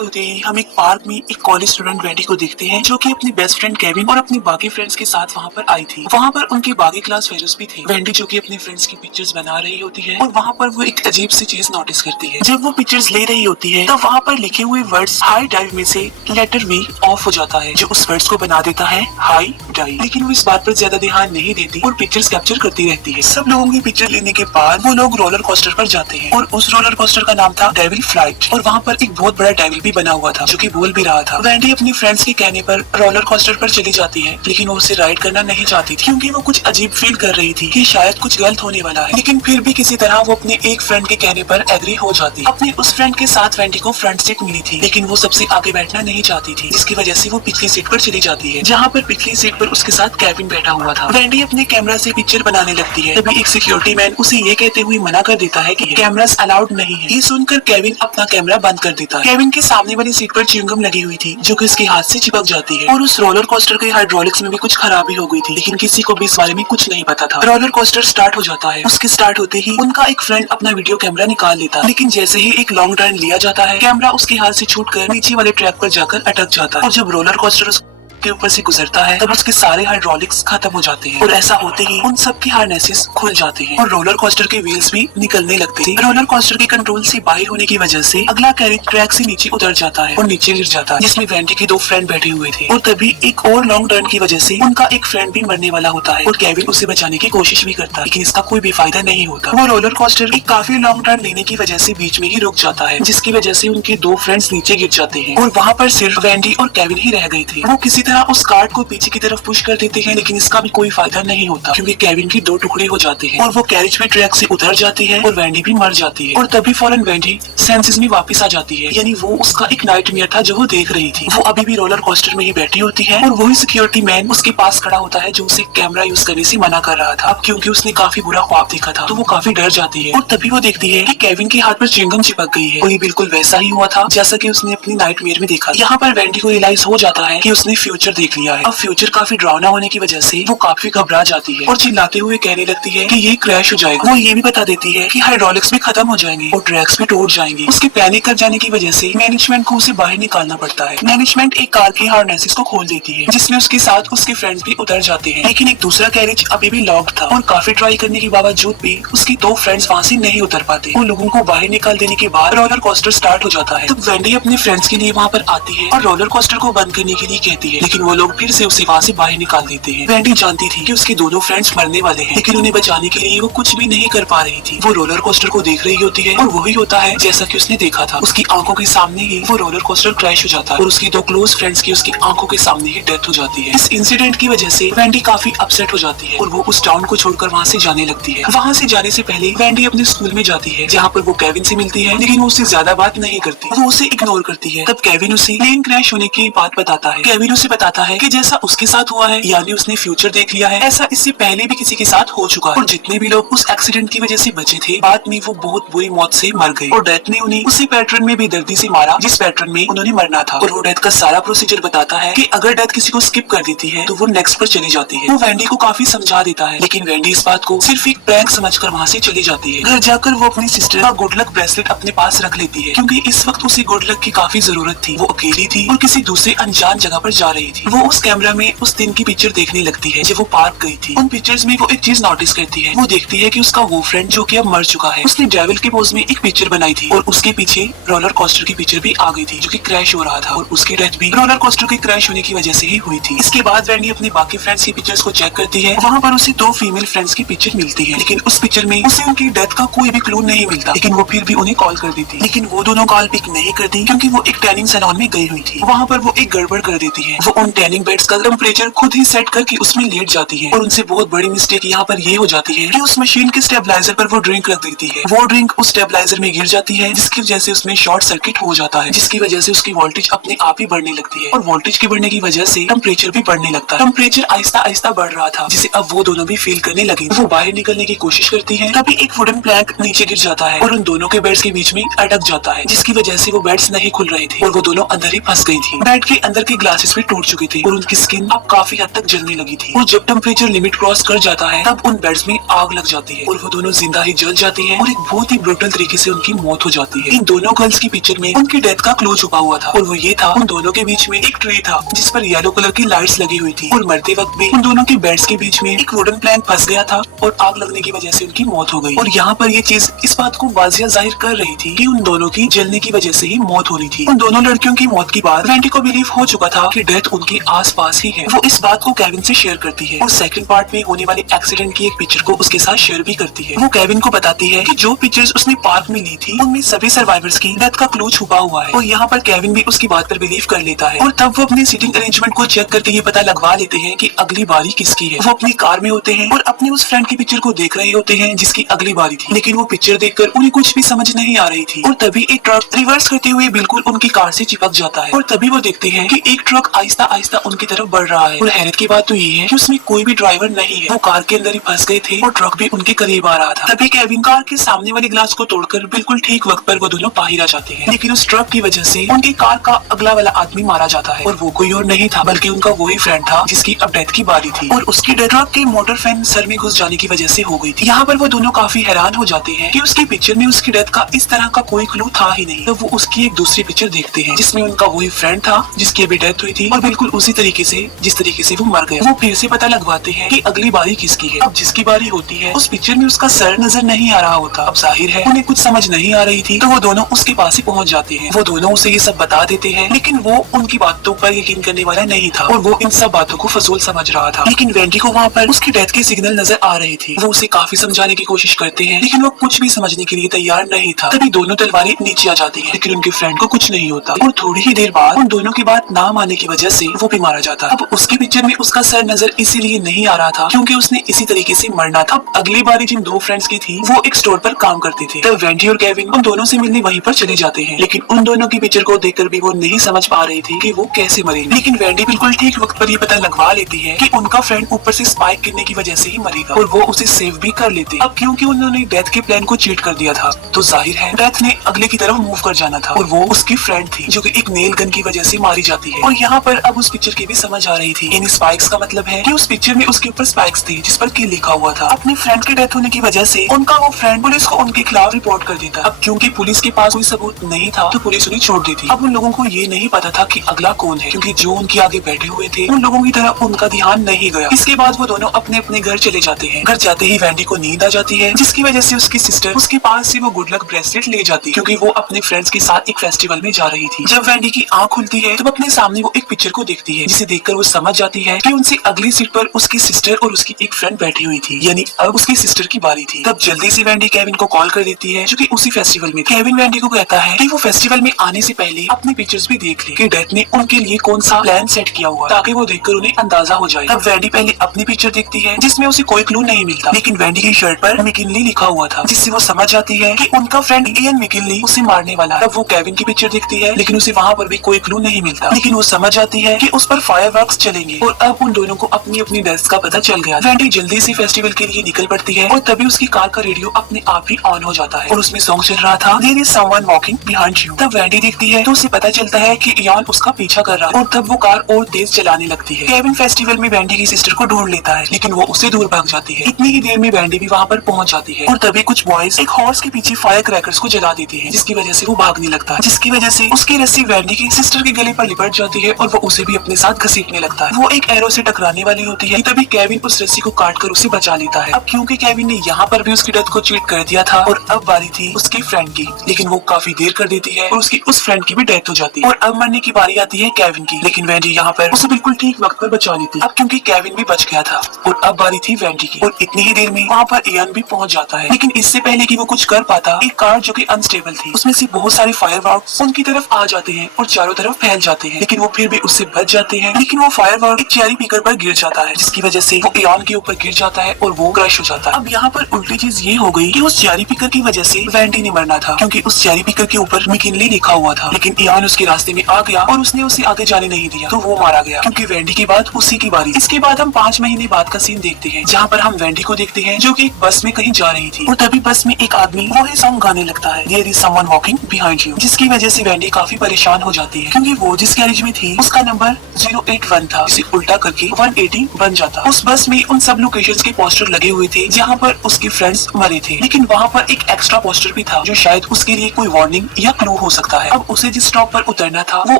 होते ही हम एक पार्क में एक कॉलेज स्टूडेंट वेंडी को देखते हैं जो कि अपनी बेस्ट फ्रेंड केविन और अपने बाकी फ्रेंड्स के साथ वहाँ पर आई थी। वहाँ पर उनके बाकी क्लास फेलोज भी थे। वेंडी जो कि अपने फ्रेंड्स की पिक्चर्स बना रही होती है और वहाँ पर वो एक अजीब सी चीज नोटिस करती है। जब वो पिक्चर्स ले रही होती है तब वहाँ पर लिखे हुए वर्ड्स हाई डाइव में से लेटर वी ऑफ हो जाता है जो उस वर्ड्स को बना देता है हाई डाइव। लेकिन वो इस बात पर ज्यादा ध्यान नहीं देती और पिक्चर्स कैप्चर करती रहती है। सब लोगों की पिक्चर लेने के बाद वो लोग रोलर कोस्टर पर जाते हैं और उस रोलर कोस्टर का नाम था डेविल फ्लाइट और वहाँ पर एक बहुत बड़ा डेविल भी बना हुआ था जो कि बोल भी रहा था। वेंडी अपनी फ्रेंड्स के कहने पर रोलर कोस्टर पर चली जाती है लेकिन वो उसे राइड करना नहीं चाहती थी क्योंकि वो कुछ अजीब फील कर रही थी कि शायद कुछ गलत होने वाला है। लेकिन फिर भी किसी तरह वो अपने एक फ्रेंड के कहने पर एग्री हो जाती। अपने उस फ्रेंड के साथ वेंडी को फ्रंट सीट मिली थी लेकिन वो सबसे आगे बैठना नहीं चाहती थी जिसकी वजह से वो पिछली सीट पर चली जाती है जहाँ पर पिछली सीट पर उसके साथ केविन बैठा हुआ था। वेंडी अपने कैमरा से पिक्चर बनाने लगती है तभी एक सिक्योरिटी मैन उसे ये कहते हुए मना कर देता है कि कैमरास अलाउड नहीं है। ये सुनकर केविन अपना कैमरा बंद कर देता है। केविन के सामने वाली सीट पर च्युइंगम लगी हुई थी जो कि उसके हाथ से चिपक जाती है और उस रोलर कोस्टर के हाइड्रोलिक्स में भी कुछ खराबी हो गई थी लेकिन किसी को भी इस बारे में कुछ नहीं पता था। रोलर कोस्टर स्टार्ट हो जाता है। उसके स्टार्ट होते ही उनका एक फ्रेंड अपना वीडियो कैमरा निकाल लेता है लेकिन जैसे ही एक लॉन्ग टर्न लिया जाता है कैमरा उसके हाथ से छूटकर नीचे वाले ट्रैक पर जाकर अटक जाता है और जब रोलर कोस्टर के ऊपर से गुजरता है तब उसके सारे हाइड्रोलिक्स खत्म हो जाते हैं और ऐसा होते ही उन सब के हार्नेसेस खुल जाते हैं और रोलर कोस्टर के व्हील्स भी निकलने लगते हैं। रोलर कोस्टर के कंट्रोल से बाहर होने की वजह से अगला कैरेज ट्रैक से नीचे उतर जाता है और नीचे गिर जाता है जिसमें वेंडी के दो फ्रेंड बैठे हुए थे और तभी एक और लॉन्ग टर्न की वजह से उनका एक फ्रेंड भी मरने वाला होता है और केविन उसे बचाने की कोशिश भी करता है लेकिन इसका कोई भी फायदा नहीं होता। वो रोलर कोस्टर एक काफी लॉन्ग टर्न लेने की वजह से बीच में ही रुक जाता है जिसकी वजह से उनके दो फ्रेंड्स नीचे गिर जाते हैं और वहाँ पर सिर्फ वेंडी और केविन ही रह गए थे। वो किसी तरह उस कार्ड को पीछे की तरफ पुश कर देते हैं लेकिन इसका भी कोई फायदा नहीं होता क्योंकि केविन के दो टुकड़े हो जाते हैं और वो कैरेज में ट्रैक से उतर जाती है और वेंडी भी मर जाती है और तभी फौरन वेंडी सेंसेस में वापस आ जाती है। यानी वो उसका एक नाइटमेयर था जो वो देख रही थी। वो अभी भी रोलर कोस्टर में ही बैठी होती है और वही सिक्योरिटी मैन उसके पास खड़ा होता है जो उसे कैमरा यूज करने से मना कर रहा था। अब क्योंकि उसने काफी बुरा ख्वाब देखा था तो वो काफी डर जाती है और तभी वो देखती है कि केविन के हाथ पर च्युइंगम चिपक गई है और ये बिल्कुल वैसा ही हुआ था जैसा कि उसने अपनी नाइटमेयर में देखा। यहाँ पर वेंडी को रियलाइज हो जाता है कि उसने फ्यूचर देख लिया है। अब फ्यूचर काफी डरावना होने की वजह से वो काफी घबरा जाती है और चिल्लाते हुए कहने लगती है कि ये क्रैश हो जाएगा। वो ये भी बता देती है कि हाइड्रोलिक्स भी खत्म हो जाएंगे और ट्रैक्स भी टूट जाएंगे। उसके पैनिक कर जाने की वजह से मैनेजमेंट को उसे बाहर निकालना पड़ता है। मैनेजमेंट एक कार के हार्नेसेस को खोल देती है जिसमें उसके साथ उसके फ्रेंड्स भी उतर जाते हैं लेकिन एक दूसरा कैरेज अभी भी लॉक्ड था और काफी ट्राई करने के बावजूद भी उसके दो फ्रेंड्स वहाँ से नहीं उतर पाते। उन लोगों को बाहर निकाल देने के बाद रोलर कोस्टर स्टार्ट हो जाता है। तब वेंडी अपने फ्रेंड्स के लिए वहाँ पर आती है और रोलर कोस्टर को बंद करने के लिए कहती है लेकिन वो लोग फिर से उसे वहाँ से बाहर निकाल देते हैं। वेंडी जानती थी कि उसके दोनों फ्रेंड्स मरने वाले हैं लेकिन उन्हें बचाने के लिए वो कुछ भी नहीं कर पा रही थी। वो रोलर कोस्टर को देख रही होती है और वही होता है जैसा कि उसने देखा था। उसकी आंखों के सामने ही वो रोलर कोस्टर क्रैश हो जाता है और उसकी दो क्लोज फ्रेंड्स की उसकी आंखों के सामने ही डेथ हो जाती है। इस इंसिडेंट की वजह से वेंडी काफी अपसेट हो जाती है और वो उस टाउन को छोड़कर वहाँ से जाने लगती है। वहाँ से जाने से पहले वेंडी अपने स्कूल में जाती है जहाँ पर वो केविन से मिलती है लेकिन वो उससे ज्यादा बात नहीं करती। वो उसे इग्नोर करती है। तब केविन उसे प्लेन क्रैश होने की बात बताता है। केविन उसे बताता है कि जैसा उसके साथ हुआ है यानी उसने फ्यूचर देख लिया है ऐसा इससे पहले भी किसी के साथ हो चुका है और जितने भी लोग उस एक्सीडेंट की वजह से बचे थे बाद में वो बहुत बुरी मौत से मर गए और डेथ ने उन्हें उसी पैटर्न में बेदर्दी से मारा जिस पैटर्न में उन्होंने मरना था। और वो डेथ का सारा प्रोसीजर बताता है कि अगर डेथ किसी को स्किप कर देती है तो वो नेक्स्ट पर चली जाती है। वो वेंडी को काफी समझा देता है लेकिन वेंडी इस बात को सिर्फ एक प्रैंक समझकर वहाँ से चली जाती है। घर जाकर वो अपनी सिस्टर का गुड लक ब्रेसलेट अपने पास रख लेती है क्योंकि इस वक्त उसे गुड लक की काफी जरूरत थी। वो अकेली थी और किसी दूसरे अनजान जगह पर जा रही थी। वो उस कैमरा में उस दिन की पिक्चर देखने लगती है जब वो पार्क गई थी। उन पिक्चर्स में वो एक चीज नोटिस करती है। वो देखती है कि उसका वो फ्रेंड जो कि अब मर चुका है उसने डेविल के पोज में एक पिक्चर बनाई थी और उसके पीछे रोलर कोस्टर की पिक्चर भी आ गई थी जो कि क्रैश हो रहा था और उसकी डेथ भी रोलर कोस्टर के क्रैश होने की वजह से ही हुई थी। इसके बाद वेंडी अपने बाकी फ्रेंड्स की पिक्चर्स को चेक करती है। वहाँ पर उसे दो फीमेल फ्रेंड्स की पिक्चर मिलती है लेकिन उस पिक्चर में उसे उनकी डेथ का कोई भी क्लू नहीं मिलता लेकिन वो फिर भी उन्हें कॉल कर देती है लेकिन वो दोनों कॉल पिक नहीं करती क्योंकि वो एक टैनिंग सैलून में गई हुई थी। वहाँ पर वो एक गड़बड़ कर देती है। वो उन टैनिंग बेड्स का टेम्परेचर खुद ही सेट करके उसमें लेट जाती है और उनसे बहुत बड़ी मिस्टेक यहाँ पर ये हो जाती है कि उस मशीन के स्टेबलाइजर पर वो ड्रिंक रख देती है। वो ड्रिंक उस स्टेबलाइजर में गिर जाती है जिसकी वजह से उसमें शॉर्ट सर्किट हो जाता है जिसकी वजह से उसकी वोल्टेज अपने आप ही बढ़ने लगती है और वोल्टेज के बढ़ने की वजह से टेम्परेचर भी बढ़ने लगता है। टेम्परेचर आहिस्ता आहिस्ता बढ़ रहा था जिसे अब वो दोनों भी फील करने लगे। वो बाहर निकलने की कोशिश करती है तभी एक वुडन प्लैंक नीचे गिर जाता है और उन दोनों के बेड्स के बीच में अटक जाता है जिसकी वजह से वो बेड्स नहीं खुल रहे थे और वो दोनों अंदर ही फंस गई थी। बेड के अंदर के ग्लासेस भी टूट चुके थे और उनकी स्किन अब काफी हद तक जलने लगी थी। और जब टेम्परेचर लिमिट क्रॉस कर जाता है तब उन बेड्स में आग लग जाती है और वो दोनों जिंदा ही जल जाती है और एक बहुत ही ब्रूटल तरीके से उनकी मौत हो जाती है। इन दोनों गर्ल्स की पिक्चर में उनकी डेथ का क्लू छुपा हुआ था और वो ये था, उन दोनों के बीच में एक ट्री था जिस पर येलो कलर की लाइट्स लगी हुई थी और मरते वक्त भी उन दोनों के बेड्स के बीच में एक वुडन प्लैंक फंस गया था और आग लगने की वजह से उनकी मौत हो गई। और यहाँ पर ये चीज इस बात को वाजिया जाहिर कर रही थी कि उन दोनों की जलने की वजह से ही मौत होनी थी। उन दोनों लड़कियों की मौत के बाद वेंडी को बिलीव हो चुका था कि डेथ उनके आसपास ही है। वो इस बात को केविन से शेयर करती है और सेकंड पार्ट में होने वाले एक्सीडेंट की एक पिक्चर को उसके साथ शेयर भी करती है। वो केविन को बताती है कि जो पिक्चर्स उसने पार्क में ली थी उनमें सभी सर्वाइवर्स की डेथ का क्लू छुपा हुआ है। और यहाँ पर केविन भी उसकी बात पर बिलीव कर लेता है और तब वो अपने सीटिंग अरेंजमेंट को चेक करके ये पता लगवा लेते हैं कि अगली बारी किसकी है। वो अपनी कार में होते हैं और अपने उस फ्रेंड की पिक्चर को देख रहे होते हैं जिसकी अगली बारी थी, लेकिन वो पिक्चर देखकर उन्हें कुछ भी समझ नहीं आ रही थी। और तभी एक ट्रक रिवर्स करते हुए बिल्कुल उनकी कार से चिपक जाता है और तभी वो देखते हैं कि एक ट्रक आहिस्ता आहिस्ता उनकी तरफ बढ़ रहा है। और हैरत की बात तो ये है कि उसमें कोई भी ड्राइवर नहीं है, वो कार के अंदर ही फंस गए थे और ट्रक भी उनके करीब आ रहा था। तभी केविन कार के सामने वाले ग्लास को तोड़कर बिल्कुल ठीक वक्त पर वो दोनों बाहर आ जाते हैं, लेकिन उस ट्रक की वजह से उनकी कार का अगला वाला आदमी मारा जाता है और वो कोई और नहीं था बल्कि उनका वही फ्रेंड था जिसकी अब डेथ की बारी थी और उसकी डेथ ट्रक के मोटर फैन सर में घुस जाने की वजह से हो गई थी। यहाँ पर वो दोनों काफी हैरान हो जाते हैं कि उसकी पिक्चर में उसकी डेथ का इस तरह का कोई क्लू था ही नहीं। तो वो उसकी एक दूसरी पिक्चर देखते हैं जिसमें उनका वही फ्रेंड था जिसकी अभी डेथ हुई थी और बिल्कुल उसी तरीके से जिस तरीके से वो मर गए। वो फिर से पता लगवाते हैं कि अगली बारी किसकी है। अब जिसकी बारी होती है उस पिक्चर में उसका सर नजर नहीं आ रहा होता। अब जाहिर है उन्हें कुछ समझ नहीं आ रही थी, तो वो दोनों उसके पास ही पहुंच जाते हैं। वो दोनों उसे ये सब बता देते हैं, लेकिन वो उनकी बातों पर यकीन करने वाला नहीं था और वो इन सब बातों को फजूल समझ रहा था। लेकिन वेंडी को वहाँ पर उसकी डेथ के सिग्नल नजर आ रहे थे। वो उसे काफी समझाने की कोशिश करते हैं, लेकिन वो कुछ भी समझने के लिए तैयार नहीं था। तभी दोनों तलवारें नीचे आ जाती हैं, लेकिन उनके फ्रेंड को कुछ नहीं होता और थोड़ी ही देर बाद उन दोनों की बात ना मानने की वजह से वो भी मारा जाता। अब उसकी पिक्चर में उसका सर नजर इसीलिए नहीं आ रहा था क्योंकि उसने इसी तरीके से मरना था। अब अगली बारी जिन दो फ्रेंड्स की थी वो एक स्टोर पर काम करते थे। तब वेंडी और केविन उन दोनों से मिलने वहीं पर चले जाते हैं, लेकिन उन दोनों की पिक्चर को देखकर भी वो नहीं समझ पा रही थी कि वो कैसे मरेंगे। लेकिन वेंडी बिल्कुल ठीक वक्त पर ये पता लगवा लेती है कि उनका फ्रेंड ऊपर से स्पाइक गिरने की वजह से ही मरेगा और वो उसे सेव भी कर लेते। अब क्योंकि उन्होंने डेथ के प्लान को चीट कर दिया था तो जाहिर है डेथ ने अगले की तरफ मूव कर जाना था और वो उसकी फ्रेंड थी जो कि एक नेल गन की वजह से मारी जाती है। और यहाँ पर अब उस पिक्चर की भी समझ आ रही थी। इन स्पाइक्स का मतलब है कि उस पिक्चर में उसके ऊपर स्पाइक्स थे जिस पर किल लिखा हुआ था। अपनी फ्रेंड की डेथ होने की वजह से उनका वो फ्रेंड पुलिस को उनके खिलाफ रिपोर्ट कर देता। अब क्योंकि पुलिस के पास कोई सबूत नहीं था तो पुलिस उन्हें छोड़ देती। अब उन लोगों को ये नहीं पता था कि अगला कौन है, क्योंकि जो उनके आगे बैठे हुए थे उन लोगों की तरफ उनका ध्यान नहीं गया। इसके बाद वो दोनों अपने अपने घर चले जाते हैं। घर जाते ही वेंडी को नींद आ जाती है, जिसकी वजह से उसकी सिस्टर उसके पास से वो गुड लक ब्रेसलेट ले जाती, क्योंकि वो अपने फ्रेंड्स के साथ एक फेस्टिवल में जा रही थी। जब वेंडी की आंख खुलती है तब अपने सामने वो एक पिक्चर को देखती है, जिसे देखकर वो समझ जाती है कि उनसे अगली सीट पर उसकी सिस्टर और उसकी एक फ्रेंड बैठी हुई थी, यानी अब उसकी सिस्टर की बारी थी। तब जल्दी से वेंडी केविन को कॉल कर देती है जो कि उसी फेस्टिवल में। केविन वेंडी को कहता है कि वो फेस्टिवल में आने से पहले अपनी पिक्चर्स भी देख ले कि डेथ ने उनके लिए कौन सा प्लान सेट किया हुआ, ताकि वो देखकर उन्हें अंदाजा हो जाए। तब वेंडी पहले अपनी पिक्चर देखती है जिसमें उसे कोई क्लू नहीं मिलता, लेकिन वेंडी की शर्ट पर मिकिनली लिखा हुआ था, जिससे वो समझ जाती है कि उनका फ्रेंड इयन मिकिनली उसे मारने वाला है। तब वो केविन की पिक्चर देखती है, लेकिन उसे वहाँ पर भी कोई क्लू नहीं मिलता, लेकिन वो समझ जाती है कि उस पर फायरवर्क्स चलेंगे और अब उन दोनों को अपनी अपनी डेथ का पता चल गया। वेंडी जल्दी से फेस्टिवल के लिए निकल पड़ती है और तभी उसकी कार का रेडियो अपने आप ही ऑन हो जाता है और उसमें सॉन्ग चल रहा था, there is someone walking behind you. तब वेंडी देखती है तो उसे पता चलता है कि इयान उसका पीछा कर रहा है और तब वो कार और तेज चलाने लगती है। केविन फेस्टिवल में वेंडी की सिस्टर को ढूंढ लेता है, लेकिन वो उससे दूर भाग जाती है। इतनी ही देर में वेंडी भी वहाँ पर पहुँच जाती है और तभी कुछ बॉयज एक हॉर्स के पीछे फायर क्रैकर्स को जला देते हैं, जिसकी वजह से वो भागने लगता है, जिसकी वजह से उसकी रस्सी वेंडी की सिस्टर के गले पर लिपट जाती है और वो उसे भी अपने साथ घसीटने लगता है। वो एक एरो से टकराने वाली होती है, तभी केविन उस रस्सी को काट कर उसे बचा लेता है। अब क्योंकि केविन ने यहाँ पर भी उसकी डेथ को चीट कर दिया था और अब बारी थी उसकी फ्रेंड की, लेकिन वो काफी देर कर देती है और उसकी उस फ्रेंड की भी डेथ हो जाती है और अब मरने की बारी आती है केविन की, लेकिन वेंडी यहाँ पर उसे बिल्कुल ठीक वक्त पर बचा लेती है। अब क्योंकि केविन भी बच गया था और अब बारी थी वेंडी की और इतनी ही देर में वहाँ पर इयान भी पहुँच जाता है, लेकिन इससे पहले कि वो कुछ कर पाता, एक कार जो कि अनस्टेबल थी उसमें से बहुत सारे फायरवर्क्स उनकी तरफ आ जाते हैं और चारों तरफ फैल जाते हैं, लेकिन वो फिर भी उससे बच जाते हैं। लेकिन वो फायरवर्क एक चेरी पिकर पर गिर जाता है, जिसकी वजह से वो इयान के ऊपर गिर जाता है और वो क्रश हो जाता है। अब यहाँ पर उल्टी चीज ये हो गई कि उस चेरी पिकर की वजह से वेंडी ने मरना था, क्योंकि उस चेरी पिकर के ऊपर मिकिनली लिखा हुआ था, लेकिन इयान उसके रास्ते में आ गया और उसने उसे आगे जाने नहीं दिया, तो वो मारा गया, क्योंकि वेंडी के बाद उसी की बारी। इसके बाद हम 5 महीने बाद का सीन देखते हैं, जहाँ पर हम वेंडी को देखते हैं जो कि एक बस में कहीं जा रही थी और तभी बस में एक आदमी वही सॉन्ग गाने लगता है, there is someone walking behind you, जिसकी वजह से वेंडी काफी परेशान हो जाती है, क्योंकि वो जिस गैरेज में थी उसका नंबर 081 था, जिसे उल्टा करके 180 बन जाता। उस बस में उन सब लोकेशंस के पोस्टर लगे हुए थे जहाँ पर उसके फ्रेंड्स मरे थे, लेकिन वहाँ पर एक एक्स्ट्रा पोस्टर भी था जो शायद उसके लिए कोई वार्निंग या क्लू हो सकता है। अब उसे जिस स्टॉप पर उतरना था वो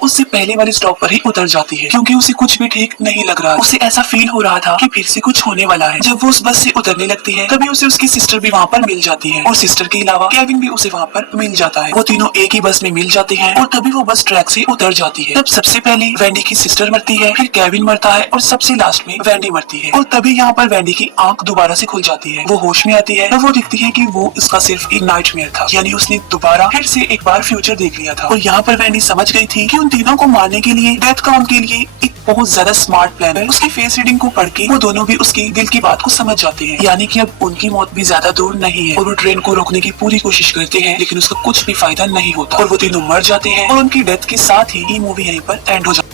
उससे पहले वाले स्टॉप पर ही उतर जाती है, क्योंकि उसे कुछ भी ठीक नहीं लग रहा। उसे ऐसा फील हो रहा था कि फिर से कुछ होने वाला है। जब वो उस बस से उतरने लगती है तभी उसे उसकी सिस्टर भी वहाँ पर मिल जाती है, और सिस्टर के अलावा केविन भी उसे वहाँ पर मिल जाता है। वो तीनों एक ही बस में मिल जाते हैं और तभी वो बस ट्रैक से उतर जाती है। तब सबसे पहले वेंडी की सिस्टर मरती है, फिर केविन मरता है और सबसे लास्ट में वेंडी मरती है। और तभी यहाँ पर वेंडी की आंख दोबारा से खुल जाती है। वो होश में आती है और वो दिखती है कि वो इसका सिर्फ एक नाइटमेयर था, यानी उसने दोबारा फिर से एक बार फ्यूचर देख लिया था। और यहाँ पर वेंडी समझ गई थी कि उन तीनों को मारने के लिए डेथ का उनके लिए एक बहुत ज्यादा स्मार्ट प्लान है। उसकी फेस रीडिंग को पढ़ के वो दोनों भी उसकी दिल की बात को समझ जाते हैं, यानी कि अब उनकी मौत भी ज्यादा दूर नहीं है। और वो ट्रेन को रोकने की पूरी कोशिश करते हैं, लेकिन उसका कुछ भी फायदा नहीं होता और वो तीनों मर जाते हैं। और उनकी डेथ के साथ ही ये मूवी यहीं पर एंड हो जाती है।